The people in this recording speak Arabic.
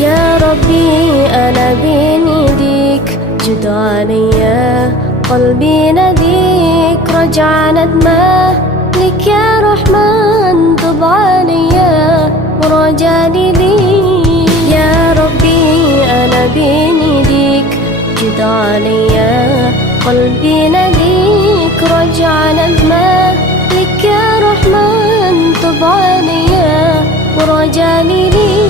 يا ربي أنا بين يديك، جد عليا قلبي نديك، رجع ندمه لك يا رحمن، طب عليا ورجاني ليك. يا ربي أنا بين يديك، جد عليا قلبي نديك، رجع ندمه لك يا رحمن، طب عليا ورجاني ليك.